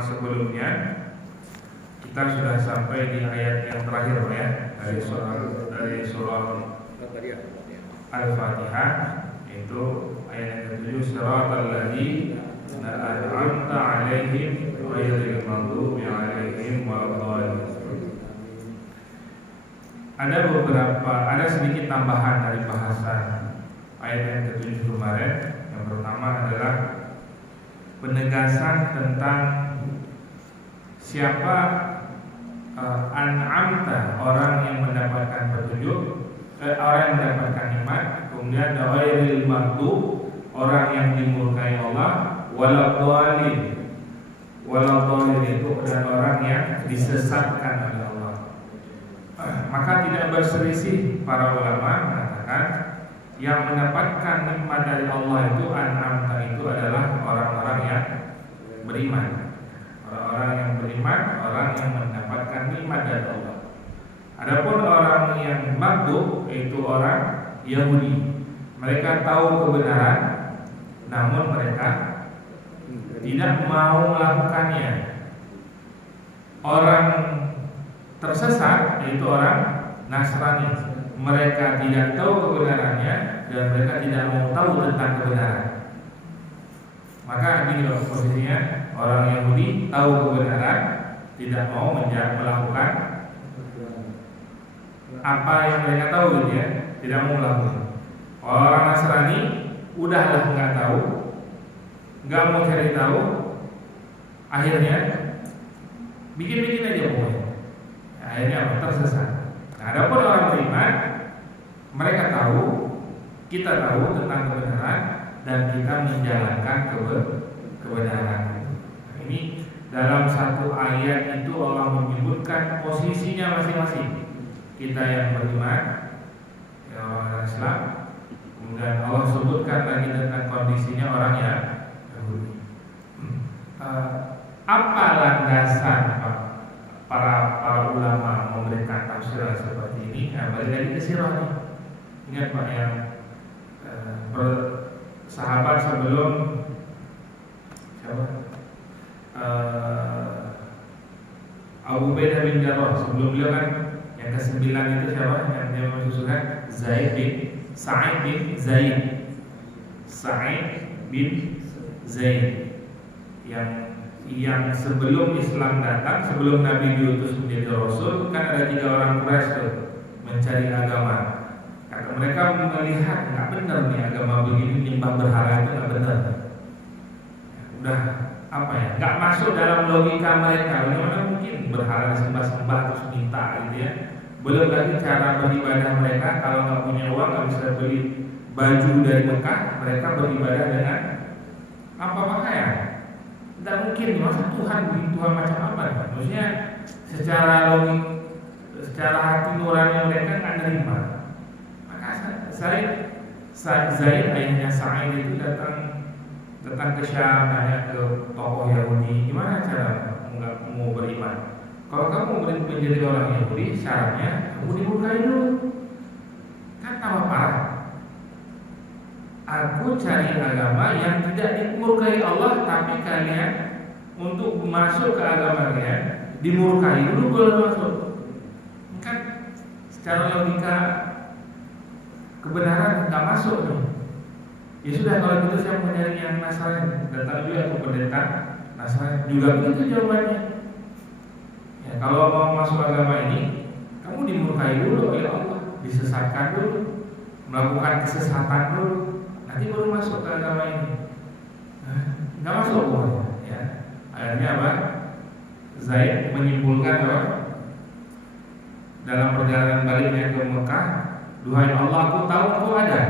pertemuan sebelumnya kita sudah sampai di ayat yang terakhir ya dari surah Al-Fatihah, yaitu ayat yang ke-7, siratal ladzina an'amta 'alaihim ghairil maghdubi 'alaihim waladdallin. Ada sedikit tambahan dari bahasan ayat yang ke-7 kemarin. Yang pertama adalah penegasan tentang siapa an'amta, orang yang mendapatkan petunjuk, orang yang mendapatkan nikmat. Kemudian ghairil maghdub, orang yang dimurkai Allah, waladdallin itu adalah orang yang disesatkan oleh Allah. Maka tidak berselisih para ulama mengatakan yang mendapatkan nikmat dari Allah itu an'amta itu adalah orang-orang yang beriman. Orang-orang yang beriman, orang yang mendapatkan nikmat dari Allah. Adapun orang yang maghdub itu orang Yahudi. Mereka tahu kebenaran, namun mereka tidak mau melakukannya. Orang tersesat yaitu orang Nasrani. Mereka tidak tahu kebenarannya dan mereka tidak mau tahu tentang kebenaran. Maka gini loh posisinya, orang Yahudi tahu kebenaran, tidak mau melakukan apa yang mereka tahu gitu ya, tidak mau melakukan. Orang Nasrani udahlah nggak tahu, nggak mau cari tahu, akhirnya bikin aja pokoknya. Akhirnya apa? Tersesat. Nah, adapun orang beriman, mereka tahu, kita tahu tentang kebenaran dan kita menjalankan kebenaran. Nah, ini dalam satu ayat itu Allah menyebutkan posisinya masing-masing. Kita yang beriman, ya orang Islam. Kemudian Allah sebutkan lagi tentang kondisinya orang yang Yahudi. Apa landasan para ulama memberikan tafsir seperti ini? Nah, balik lagi ke sirah nih. Ingat Pak yang sahabat sebelum siapa? Abu Ubaidah bin Jarrah, sebelum beliau kan yang ke-9 itu siapa? Yang dia menyusulkan Zaid bin Sa'id bin Zaid yang sebelum Islam datang, sebelum Nabi diutus menjadi Rasul, kan ada 3 orang Quraisy tuh mencari agama. Karena mereka melihat nggak benar nih agama begini, nyembah berhala itu nggak benar. Udah apa ya? Nggak masuk dalam logika mereka. Bagaimana mungkin berhala disembah-sembah terus minta gitu ya? Belum lagi cara beribadah mereka, kalau nggak punya uang nggak bisa beli baju dari Mekah, mereka beribadah dengan apa pakaian? Tidak mungkin, masa Tuhan macam apa? Maksudnya secara logik, secara hati nurani mereka nggak nerima. Maka Zaid ayahnya Sa'id itu datang ke Syam, nanya ke tokoh Yahudi, gimana cara nggak mau beriman? Kalau kamu menjadi orang Yahudi, syaratnya kamu dimurkai dulu. Kan tambah parah. Aku cari agama yang tidak dimurkai Allah, tapi kalian untuk masuk ke agama kalian dimurkai dulu baru masuk. Kan secara logika kebenaran nggak masuk tuh. Ya sudah, kalau gitu saya mau nyari yang Nasrani, datang juga ke pendeta Nasrani, juga begitu jawabannya. Ya, kalau mau masuk agama ini, kamu dimurkai dulu oleh Allah, disesatkan dulu, melakukan kesesatan dulu, nanti baru masuk ke agama ini. Nggak masuk pokoknya. Ya. Akhirnya apa? Zaid menyimpulkan bahwa dalam perjalanan baliknya ke Mekah, duhai Allah, aku tahu kau ada,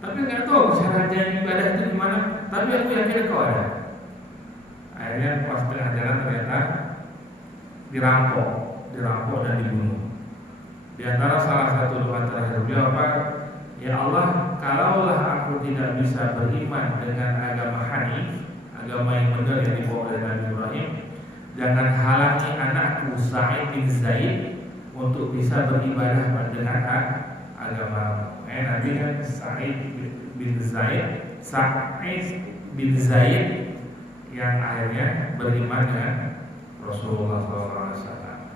tapi nggak tahu syaratnya ibadah itu gimana. Tapi aku yakin kau ada. Akhirnya pas tengah jalan ternyata dirampok dan dibunuh. Di antara salah satu doa terakhir beliau apa? Ya Allah, kalaulah aku tidak bisa beriman dengan agama Hanif, agama yang benar yang dibawa oleh Nabi Ibrahim, jangan halangi anakku Sa'id bin Zaid untuk bisa beribadah dengan agama. Nanti kan Sa'id bin Zaid yang akhirnya beriman dengan Rasulullah SAW.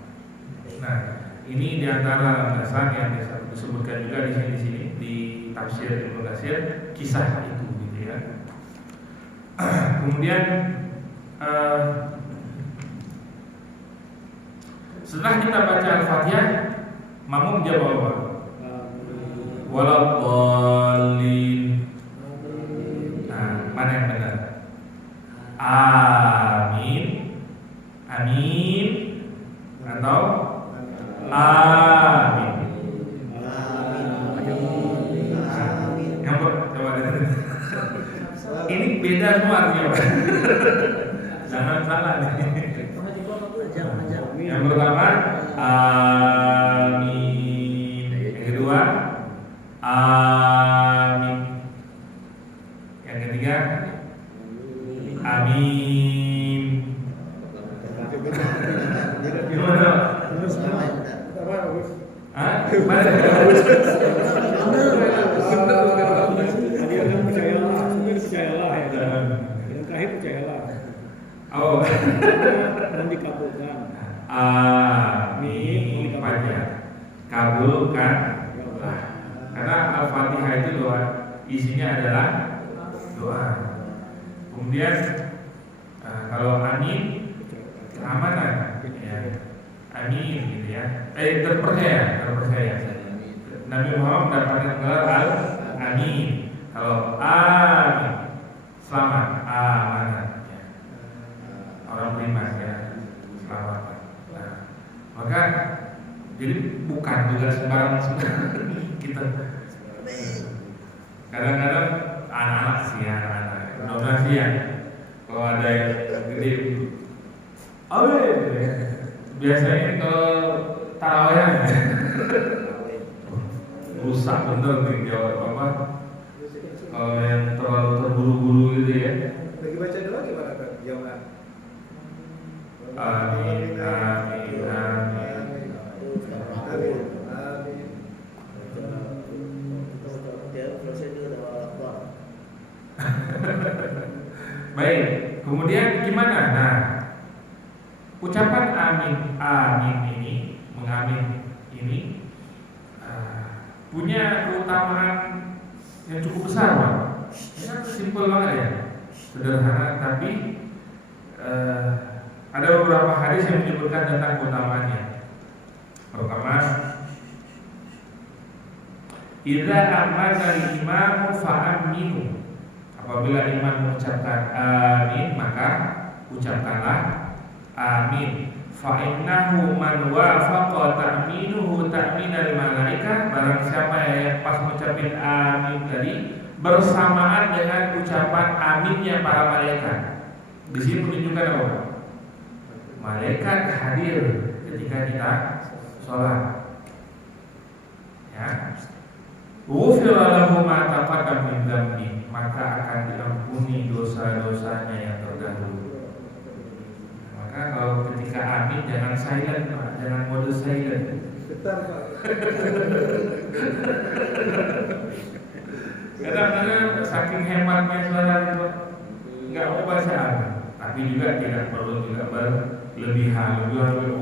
Nah, ini diantara landasan yang disebutkan juga di sini di tafsir Ibnu Katsir, kisah itu gitu ya. Kemudian setelah kita baca Al-Fatihah, makmum jawab apa? Waladhdallin. Nah, mana yang benar? Amin, amin, atau amin? Yang coba dengar. Ini beda semua artinya. Jangan salah nih. Yang pertama amin, yang kedua amin, yang ketiga amin. Gimana? Hah? Mana? Percayalah ya. Yang terakhir percayalah. Oh. Dan dikabulkan. Amin. Baca. Kabulkan. Karena Al-Fatihah itu doa, isinya adalah doa. Kemudian kalau amin, keamanan, ya. Amin gitu ya. Terpercaya. Nabi Muhammad mendapatkan gelar al-amin. Kalau amin, selamat, amanah, ya. Orang beriman ya, selamat. Nah, maka jadi bukan juga sembarang kita. Kadang-kadang anak-anak sih ya, anak-anak sih ya. Kalau ada yang gede, biasanya kalau tarawih rusak bener nih jawab apa? Kalau yang terlalu terburu-buru gitu ya. Lagi baca doa gimana kan? Jamaah. Amin, amin, amin. Baik, kemudian gimana? Nah, ucapan amin ini, mengamin ini punya keutamaan yang cukup besar, Pak. Ini kan simpel banget ya, sederhana, tapi ada beberapa hadis yang menyebutkan tentang keutamaannya. Pertama, idza amana al-imam fa'aminu. Apabila imam mengucapkan amin, maka ucapkanlah amin. Fa innahu man wafaqa ta'minuhu ta'minal malaika. Barang siapa yang pas mengucapkan amin tadi bersamaan dengan ucapan aminnya para malaikat. Di sini menunjukkan apa? Malaikat hadir ketika kita sholat. Ya. Ghufira lahu ma taqaddama min dzambi, maka akan diampuni dosa-dosanya yang terdahulu. Maka kalau ketika amin jangan silent, Pak, jangan mode silent. Getar, Pak. Kadang-kadang saking hematnya suara itu nggak mau baca amin, tapi juga tidak perlu juga berlebihan.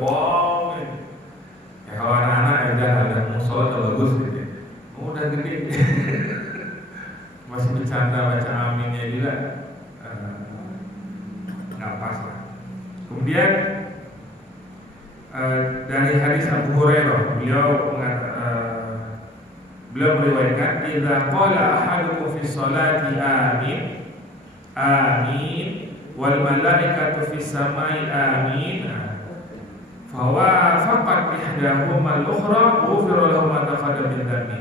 Wow. Ya kalau anak-anak udah musola udah bagus gitu. Udah gede masih bercanda baca aminnya juga nggak pas lah. Kemudian dari hadis Abu Hurairah beliau meriwayatkan idza qala ahadukum fi sholati amin amin wal malaikatu fis samai amin fa faqat ihdahuma al-ukhra ghufira lahu ma taqaddama min dhanbi.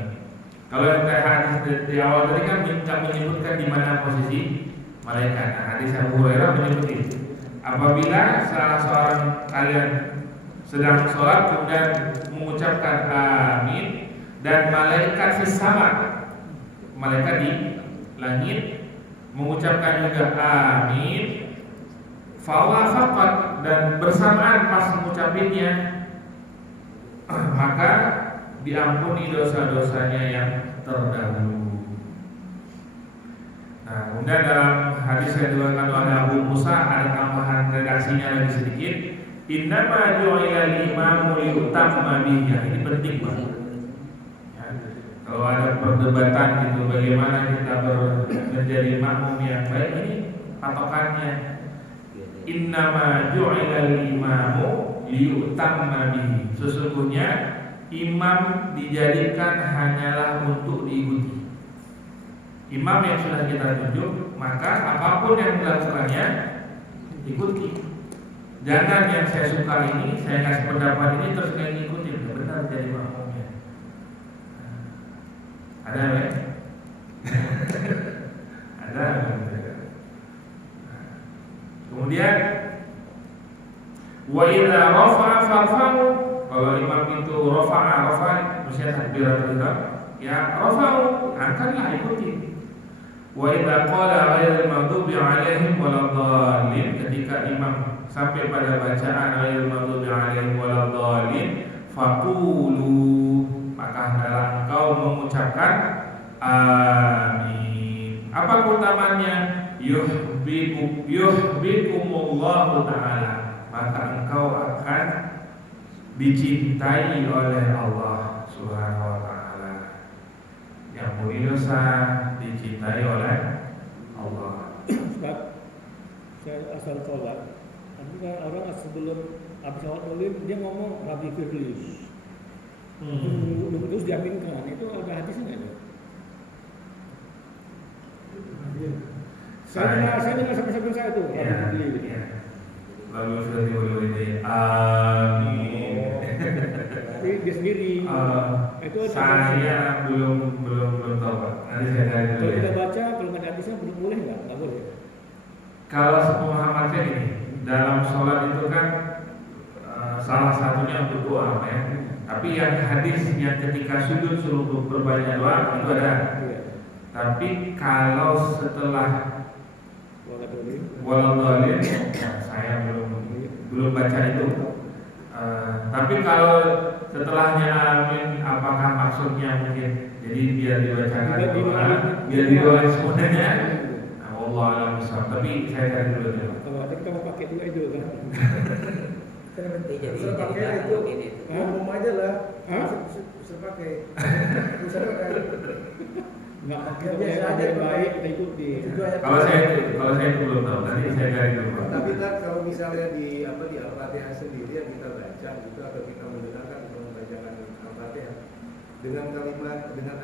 Kalau yang kayak hadis di awal tadi kan menyebutkan di mana posisi malaikat. Nah, hadis Abu Hurairah menyebut itu. Apabila salah seorang kalian sedang sholat kemudian mengucapkan amin dan malaikat sama, malaikat di langit mengucapkan juga amin, fawafaqat dan bersamaan pas mengucapinnya, maka diampuni dosa-dosanya yang terdahulu. Nah, Nah, kemudian dalam hadis yang diriwayatkan oleh Abu Musa ada tambahan redaksinya lagi sedikit. Innama ju'ilal imamu liyutamma bihi. Ini penting banget. Ya, kalau ada perdebatan gitu bagaimana kita menjadi makmum yang baik, ini patokannya. Innama ju'ilal imamu liyutamma bihi. Sesungguhnya imam dijadikan hanyalah untuk diikuti. Imam yang sudah kita tunjuk, maka apapun yang dilakukannya ikuti. Jangan yang saya suka ini, saya kasih pendapat ini terus saya ngikutin. Benar jadi makmumnya. Ada ya? Ada. Kemudian wa idza rafa'a farfa'u. Kalau imam itu rafa'a mesti takbiratul ihram. Ya rafa'u, angkatlah ikuti. Wa idza qala ghairil maghdubi 'alaihim waladdallin, ketika imam sampai pada bacaan ghairil maghdubi 'alaihim waladdallin faqulu, maka hendaklah engkau mengucapkan amin. Apa keutamaannya? Yuhibbukumullahu ta'ala, maka engkau akan dicintai oleh Allah Subhanahu wa ta'ala. Yang mulia dicintai oleh Allah. Ustaz, saya asal sholat. Tapi kan orang sebelum habis sholat maulid dia ngomong Rabbi Firli. Terus diaminkan. Itu ada hadisnya nggak? Saya dengar sampai saya itu Rabbi Firli. Lalu sudah diwujudkan amin. Tapi dia sendiri. Itu Saya belum tahu Pak. Nanti saya cari dulu kalau ya. kita baca, kalau nggak ada hadisnya boleh nggak? Nggak boleh. Kalau sepemahaman saya ini dalam sholat itu kan salah satunya untuk doa ya. Tapi yang hadis yang ketika sujud suruh berbanyak doa itu ada. Iya. Tapi kalau setelah Walau waladhalin saya belum baca itu. Tapi kalau setelahnya amin, apakah maksudnya mungkin jadi biar dibacakan doa, biar didoain semuanya? Allah alam bisawab. Tapi saya cari dulu ya. kalau ada kita mau pakai juga itu kan. Bisa pakai itu, umum aja lah. Bisa pakai. Bisa pakai. Nggak pakai biasa aja yang baik kita ikuti. Kalau saya itu belum tahu. Nanti saya cari dulu. Tapi kan kalau misalnya di Al-Fatihah sendiri yang kita baca gitu atau kita mendengarkan atau membacakan Al-Fatihah dengan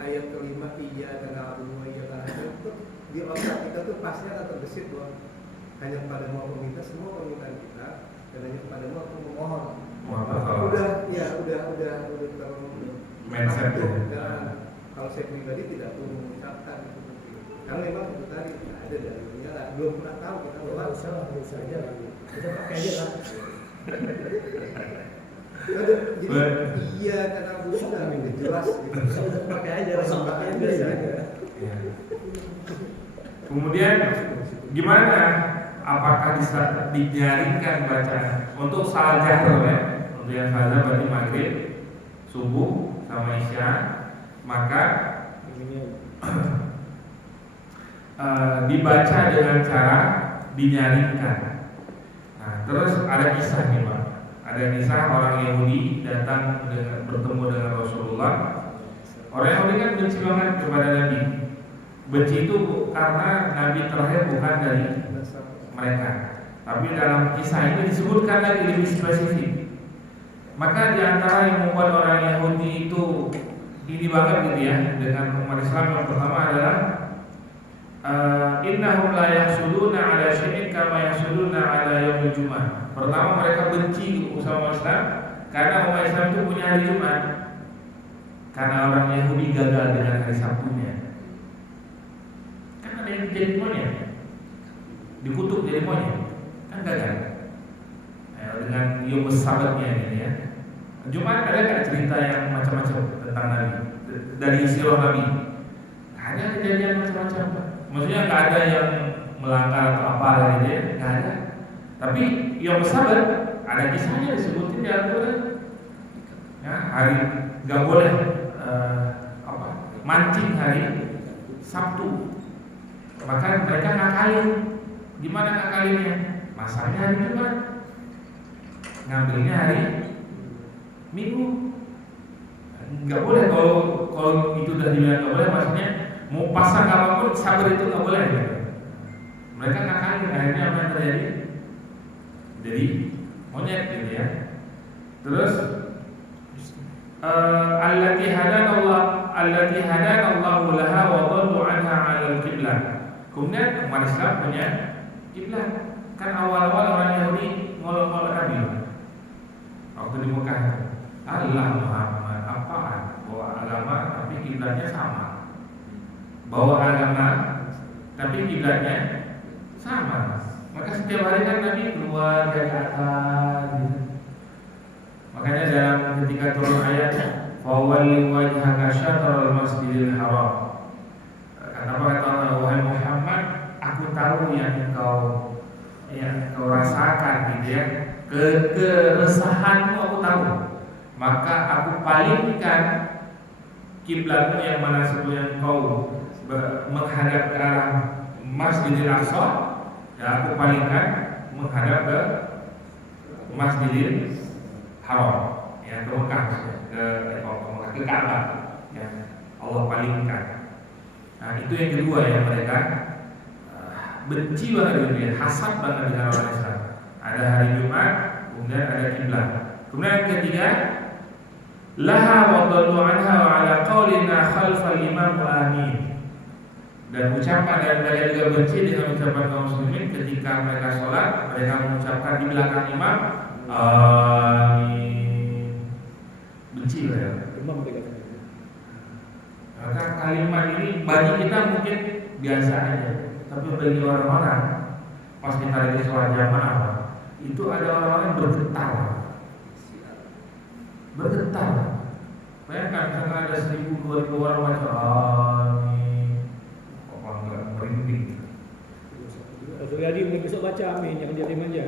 ayat kelima iya dan al-umma iya itu di otak kita tuh pasti akan terbesit bahwa hanya kepada mau meminta semua permintaan kita dan hanya kepada mau aku memohon. Udah Mindset tuh. Kalau saya pribadi tidak perlu mengucapkan itu karena memang itu tadi tidak ada dalilnya lah, belum pernah tahu kita bahwa bisa aja lah, kita pakai aja lah. Jadi iya karena sudah jelas gitu. Bisa pakai aja lah, pakai biasa aja. Kemudian gimana? Apakah bisa dijaringkan bacaan untuk salat jahar ya? Untuk yang salat berarti maghrib, subuh sama isya, maka dibaca dengan cara dinyaringkan. Nah, terus ada kisah nih Pak. Ada kisah orang Yahudi datang bertemu dengan Rasulullah. Orang Yahudi kan benci banget kepada Nabi. Benci itu karena Nabi terakhir bukan dari mereka. Tapi dalam kisah ini disebutkan lagi lebih spesifik. Maka di antara yang membuat orang Yahudi itu ini banget gitu ya dengan umat Islam, yang pertama adalah innahum la yahsuduna ala syai'in kama yahsuduna ala yaumil Jumat. Pertama mereka benci sama Islam karena umat Islam itu punya hari Jumat. Karena orang Yahudi gagal dengan hari Sabtunya. Kan ada yang jadi monyet, dikutuk jadi monyet, kan gagal. Dengan Yom Sabatnya ini ya. Jumat ada nggak cerita yang macam-macam tentang Nabi dari sirah Nabi? Ada kejadian macam-macam. Maksudnya nggak ada yang melanggar atau apa lagi dia, nggak ada. Tapi Yom Sabat ada kisahnya disebutin di Al-Quran. Ya, hari nggak boleh mancing hari Sabtu. Maka mereka ngakalin. Gimana ngakalinnya? Masaknya hari Jumat, ngambilnya hari Minggu. Nggak boleh kalau itu udah dibilang nggak boleh, maksudnya mau pasang apapun sabar itu nggak boleh. Gitu. Mereka ngakalin, akhirnya apa yang terjadi? Jadi monyet gitu ya. Terus allati hadana Allahu laha wa dhallu anha 'alal qiblah. Kemudian umat Islam punya kiblat. Kan awal-awal orang Yahudi ngolok-ngolok Nabi waktu di Mekah. Allah Muhammad apaan? Bawa agama tapi kiblatnya sama. Bawa agama tapi kiblatnya sama. Maka setiap hari kan Nabi keluar dari atas gitu. Makanya dalam ketika turun ayat fawalli wajhaka syatral masjidil haram, kata Allah, wahai Muhammad, aku tahu yang kau rasakan gitu ya, keresahanmu aku tahu, maka aku palingkan kiblatmu yang mana sebelum kau menghadap ke arah Masjidil Aqsa, ya aku palingkan menghadap ke Masjidil Haram, ya ke Mekah, ke Ka'bah, ya Allah palingkan. Nah itu yang kedua yang mereka benci banget dunia, hasad banget dengan orang Islam. Ada hari Jumat, kemudian ada kiblat. Kemudian yang ketiga, laha wa dhallu anha wa ala qaulina khalfal imam wa amin. Dan ucapan dan mereka juga benci dengan ucapan kaum muslimin ketika mereka sholat, mereka mengucapkan di belakang imam amin. Benci ya. Imam mereka. Maka kalimat ini bagi kita mungkin biasa aja, tapi bagi orang-orang pas kita lagi sholat jamaah itu ada orang-orang bergetar. Bayangkan misalkan ada 1.000-2.000 orang baca amin, kok enggak merinding. Jadi besok baca amin, jangan diam aja.